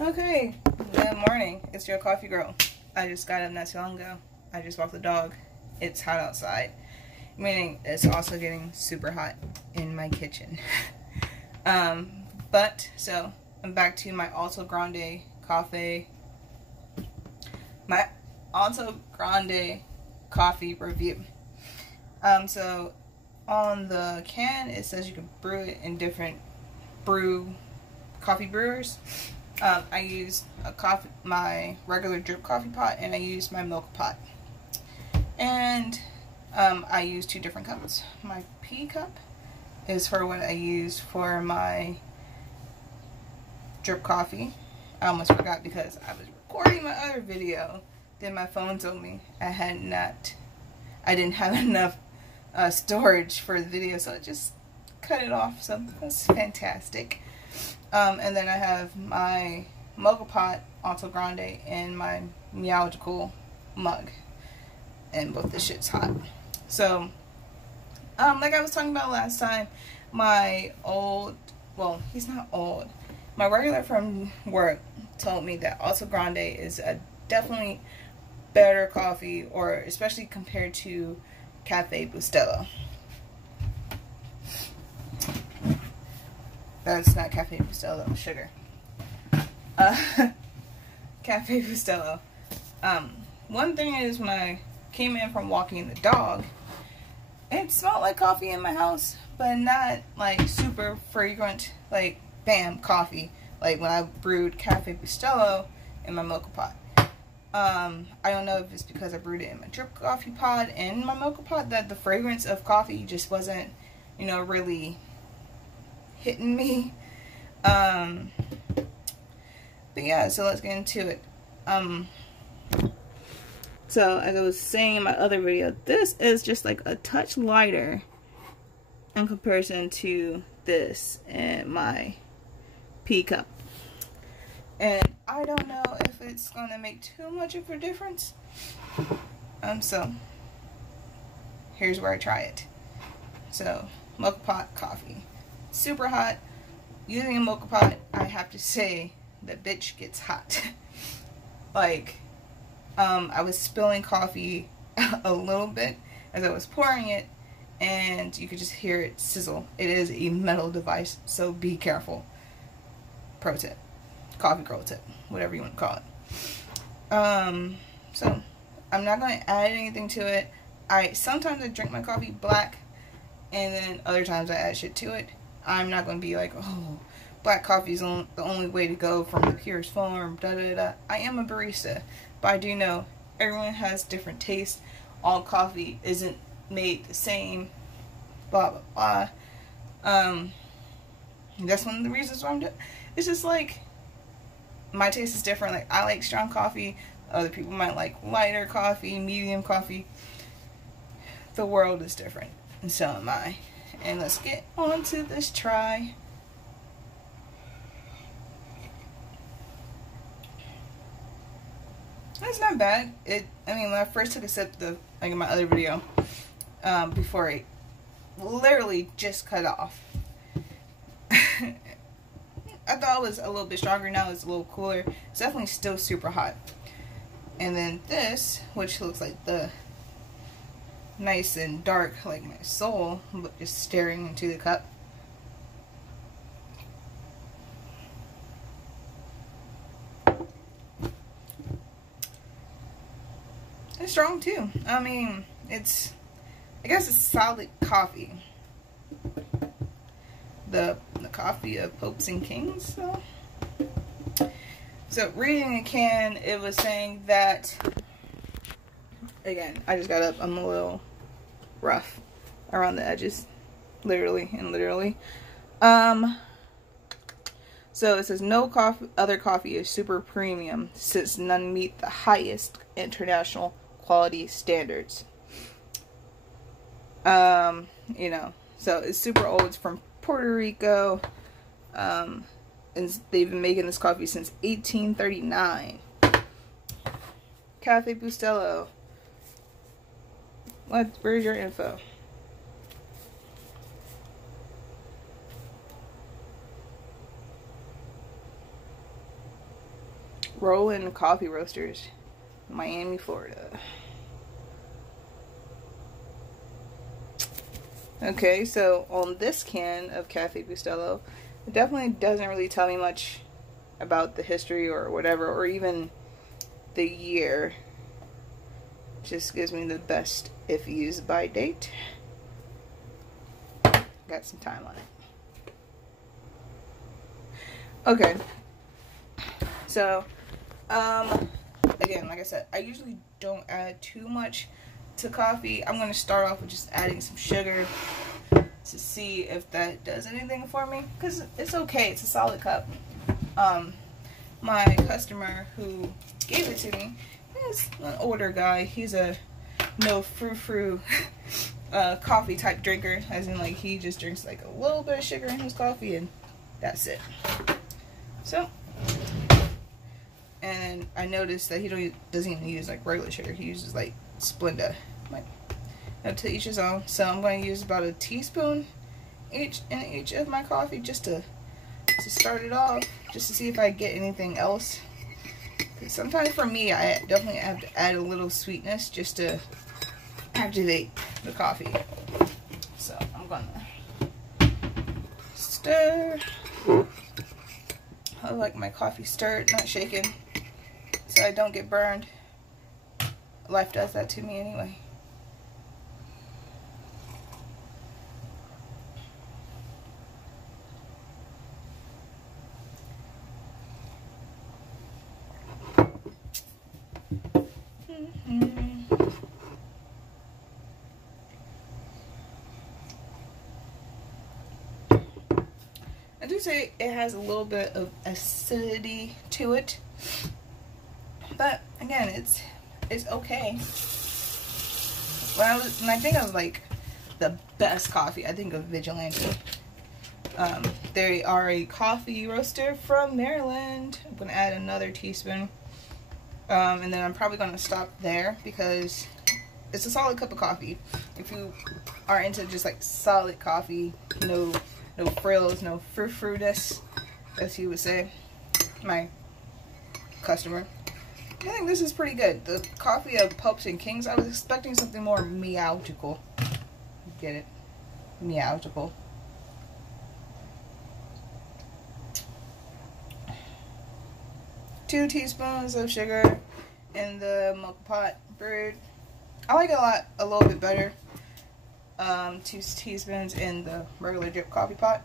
Okay, good morning. It's your coffee girl. I just got up not too long ago. I just walked the dog. It's hot outside, meaning it's also getting super hot in my kitchen. So I'm back to my Alto Grande coffee. My Alto Grande coffee review. So on the can it says you can brew it in different coffee brewers. I used my regular drip coffee pot, and I used my milk pot. And I used two different cups. My pea cup is for what I use for my drip coffee. I almost forgot because I was recording my other video. Then my phone told me I didn't have enough storage for the video, so it just cut it off. So that's fantastic. And then I have my mocha pot, Alto Grande, and my me.your mug. And both this shit's hot. So, like I was talking about last time, my he's not old. My regular from work told me that Alto Grande is a definitely better coffee, or especially compared to Cafe Bustelo. That's not Cafe Bustelo, sugar. Cafe Bustelo. One thing is, when I came in from walking the dog, it smelled like coffee in my house, but not like super fragrant, like bam, coffee, like when I brewed Cafe Bustelo in my mocha pot. I don't know if it's because I brewed it in my drip coffee pot and my mocha pot that the fragrance of coffee just wasn't, really hitting me. But yeah, so let's get into it. So as I was saying in my other video, this is just like a touch lighter in comparison to this in my pea cup. And I don't know if it's gonna make too much of a difference. So here's where I try it. So mocha pot coffee, super hot. Using a mocha pot, I have to say the bitch gets hot. Like, I was spilling coffee a little bit as I was pouring it, and you could just hear it sizzle. It is a metal device, so be careful. Pro tip. Coffee girl tip. Whatever you want to call it. So, I'm not going to add anything to it. Sometimes I drink my coffee black, and then other times I add shit to it. I'm not going to be like, oh, black coffee is the only way to go from the purest form, da da da. I am a barista, but I do know everyone has different tastes. All coffee isn't made the same, blah blah blah. That's one of the reasons why I'm doing. It's just like my taste is different. Like, I like strong coffee. Other people might like lighter coffee, medium coffee. The world is different, and so am I. And let's get on to this try. It's not bad. When I first took a sip, like in my other video, before it literally just cut off, I thought it was a little bit stronger. Now it's a little cooler. It's definitely still super hot. And then this, which looks like the nice and dark, like my soul, but just staring into the cup. It's strong too. I guess it's solid coffee. The coffee of popes and kings. So reading the can, it was saying that, again, I just got up, I'm a little rough around the edges, literally and literally. So it says no other coffee is super premium, since none meet the highest international quality standards. So it's super old. It's from Puerto Rico. And they've been making this coffee since 1839. Cafe Bustelo. Where's your info? Rolling Coffee Roasters, Miami, Florida. Okay, so on this can of Cafe Bustelo, it definitely doesn't really tell me much about the history or whatever, or even the year. It just gives me the best if used by date. Got some time on it. Okay. So, again, like I said, I usually don't add too much to coffee. I'm going to start off with just adding some sugar to see if that does anything for me, because it's okay. It's a solid cup. My customer who gave it to me is an older guy. He's a no frou-frou coffee type drinker, as in like he just drinks like a little bit of sugar in his coffee and that's it. So, and I noticed that he doesn't even use like regular sugar. He uses like Splenda. Like, to each his own. So I'm going to use about a teaspoon in each of my coffee just to start it off, just to see if I get anything else. Because sometimes for me, I definitely have to add a little sweetness just to activate the coffee. So I'm going to stir. I like my coffee stirred, not shaken, so I don't get burned. Life does that to me anyway. I do say it has a little bit of acidity to it, but again, it's okay. When I think of like the best coffee, I think of Vigilante. They are a coffee roaster from Maryland. I'm gonna add another teaspoon, and then I'm probably gonna stop there because it's a solid cup of coffee. If you are into just like solid coffee, no frills, no frou-frou-ness, as he would say, my customer, I think this is pretty good. The coffee of Popes and Kings, I was expecting something more meowtical. Get it? Meowtical. Two teaspoons of sugar in the mocha pot brewed. I like it a little bit better. 2 teaspoons in the regular drip coffee pot.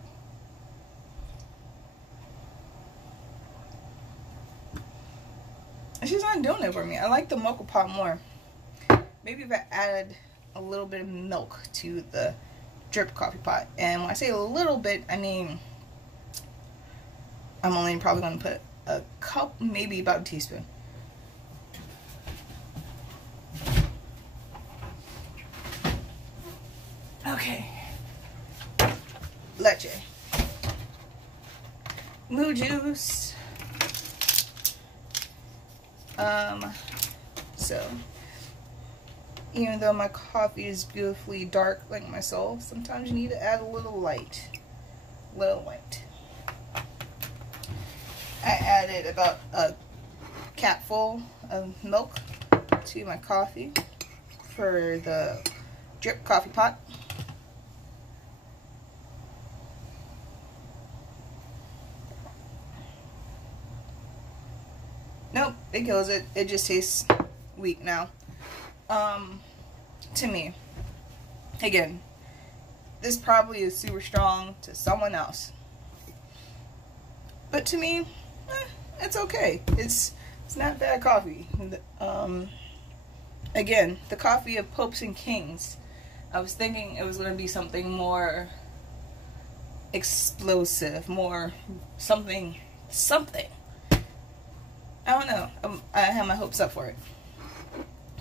She's not doing it for me. I like the mocha pot more. Maybe if I added a little bit of milk to the drip coffee pot. And when I say a little bit, I mean I'm only probably going to put a cup, maybe about a teaspoon. Okay. Leche. Moo juice. So, even though my coffee is beautifully dark like my soul, sometimes you need to add a little light. I added about a capful of milk to my coffee for the drip coffee pot. Nope, it kills it. It just tastes weak now. To me. Again, this probably is super strong to someone else. But to me, it's okay. It's not bad coffee. Again, the coffee of Popes and Kings. I was thinking it was going to be something more explosive, more something. I don't know. I have my hopes up for it.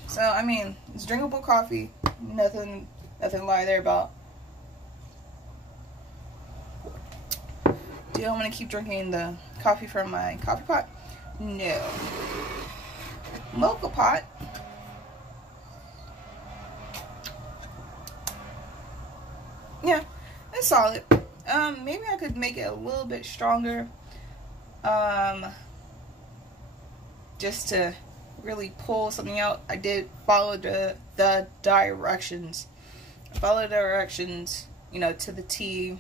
So, I mean, it's drinkable coffee. Nothing to lie there about. Do I want to keep drinking the coffee from my coffee pot? No. Mocha pot. Yeah, it's solid. Maybe I could make it a little bit stronger. just to really pull something out, I did follow the directions. I followed the directions, you know, to the T.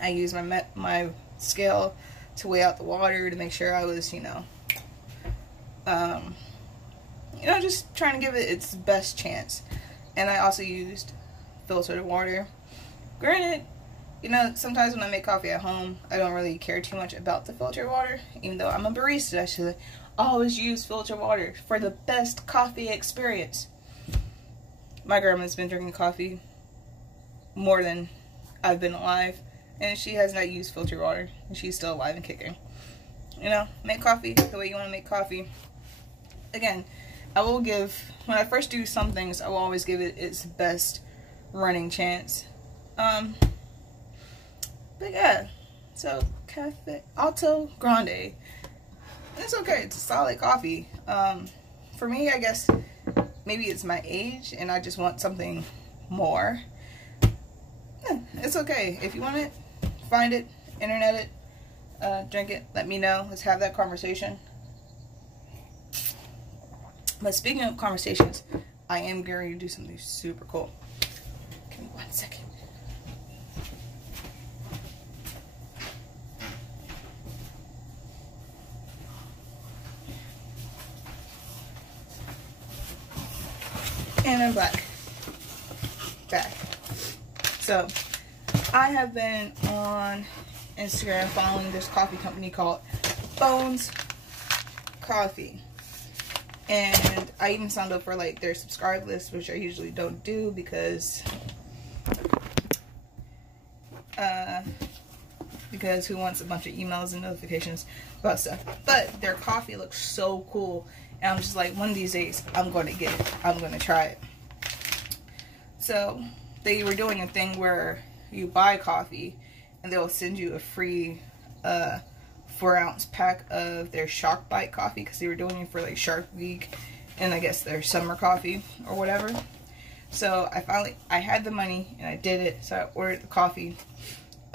I used my scale to weigh out the water to make sure I was, you know, just trying to give it its best chance. And I also used filtered water. Granted, you know, sometimes when I make coffee at home, I don't really care too much about the filtered water. Even though I'm a barista, I should always use filtered water for the best coffee experience. My grandma's been drinking coffee more than I've been alive, and she has not used filtered water, and she's still alive and kicking. You know, make coffee the way you want to make coffee. Again, I will give, when I first do some things, I will always give it its best running chance. But yeah, so Cafe Alto Grande. It's okay, it's a solid coffee. For me, I guess maybe it's my age and I just want something more. Yeah, it's okay. If you want it, find it, internet it, drink it, let me know. Let's have that conversation. But speaking of conversations, I am going to do something super cool. Give me 1 second. And I'm back. So, I have been on Instagram following this coffee company called Bones Coffee. And I even signed up for like their subscribe list, which I usually don't do because who wants a bunch of emails and notifications about stuff. But their coffee looks so cool. And I'm just like, one of these days, I'm going to get it. I'm going to try it. So, they were doing a thing where you buy coffee and they'll send you a free 4-ounce pack of their Shark Bite coffee, because they were doing it for like Shark Week and I guess their summer coffee or whatever. So, I had the money and I did it. So, I ordered the coffee.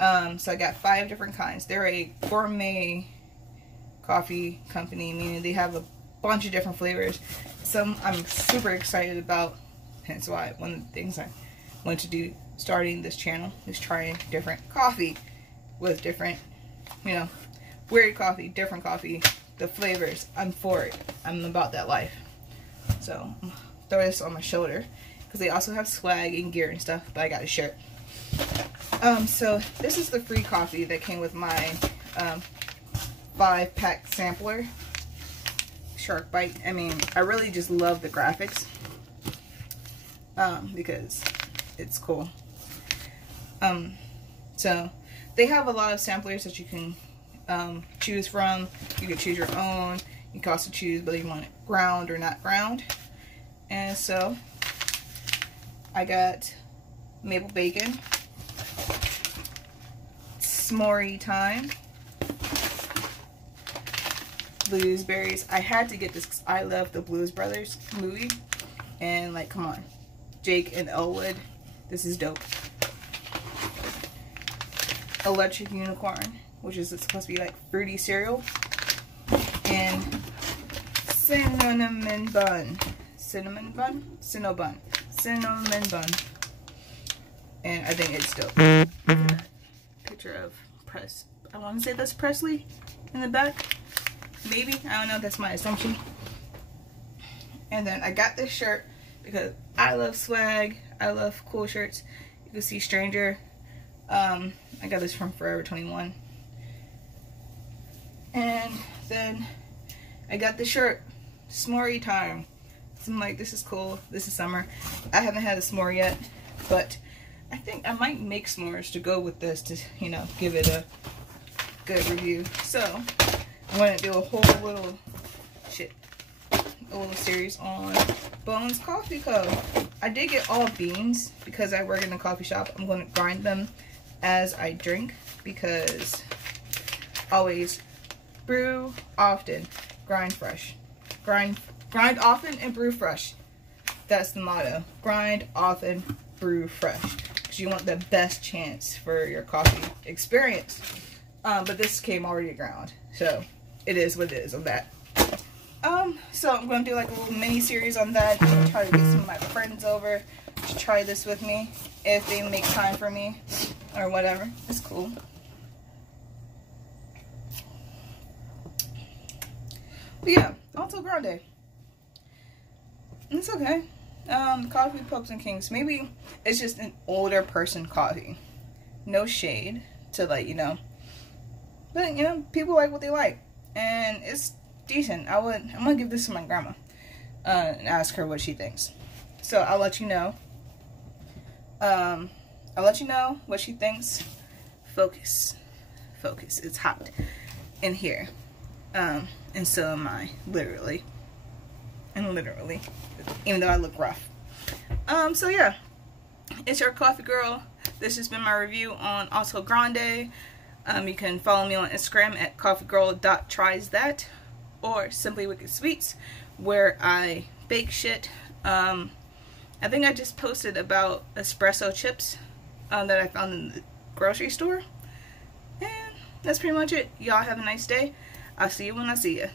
So, I got 5 different kinds. They're a gourmet coffee company, meaning they have a bunch of different flavors. Some I'm super excited about, hence why one of the things I want to do starting this channel is trying different coffee with different, you know, weird coffee, different coffee, the flavors. I'm for it. I'm about that life. So throw this on my shoulder because they also have swag and gear and stuff, but I got a shirt. So this is the free coffee that came with my 5-pack sampler. Shark Bite. I mean, I really just love the graphics because it's cool. So they have a lot of samplers that you can choose from. You can choose your own. You can also choose whether you want it ground or not ground. And so I got maple bacon, s'more time, blueberries. I had to get this because I love the Blues Brothers movie. And like, come on. Jake and Elwood. This is dope. Electric Unicorn, which is supposed to be like fruity cereal. And cinnamon bun. Cinnamon bun? Cinnabon. Cinnamon bun. And I think it's dope. Look at that picture of I want to say that's Presley in the back. Maybe. I don't know. That's my assumption. And then I got this shirt because I love swag. I love cool shirts. You can see Stranger. I got this from Forever 21. And then I got the shirt. S'more time. So I'm like, this is cool. This is summer. I haven't had a s'more yet. But I think I might make s'mores to go with this to, you know, give it a good review. So I'm going to do a whole little series on Bones Coffee Co. I did get all beans because I work in a coffee shop. I'm going to grind them as I drink because always brew often, grind fresh. Grind often and brew fresh. That's the motto. Grind often, brew fresh. Because you want the best chance for your coffee experience. But this came already ground. So it is what it is of that. So I'm going to do like a little mini series on that. I'm going to try to get some of my friends over to try this with me if they make time for me or whatever. It's cool. But yeah, Alto Grande. It's okay. Coffee Popes and Kings. Maybe it's just an older person coffee. No shade to, like, you know. But, you know, people like what they like. And it's decent. I'm going to give this to my grandma. And ask her what she thinks. So I'll let you know. I'll let you know what she thinks. Focus. Focus. It's hot in here. And so am I. Literally. And literally. Even though I look rough. So yeah. It's your coffee girl. This has been my review on Alto Grande. You can follow me on Instagram at coffeegirl.triesthat or Simply Wicked Sweets, where I bake shit. I think I just posted about espresso chips that I found in the grocery store. And that's pretty much it. Y'all have a nice day. I'll see you when I see you.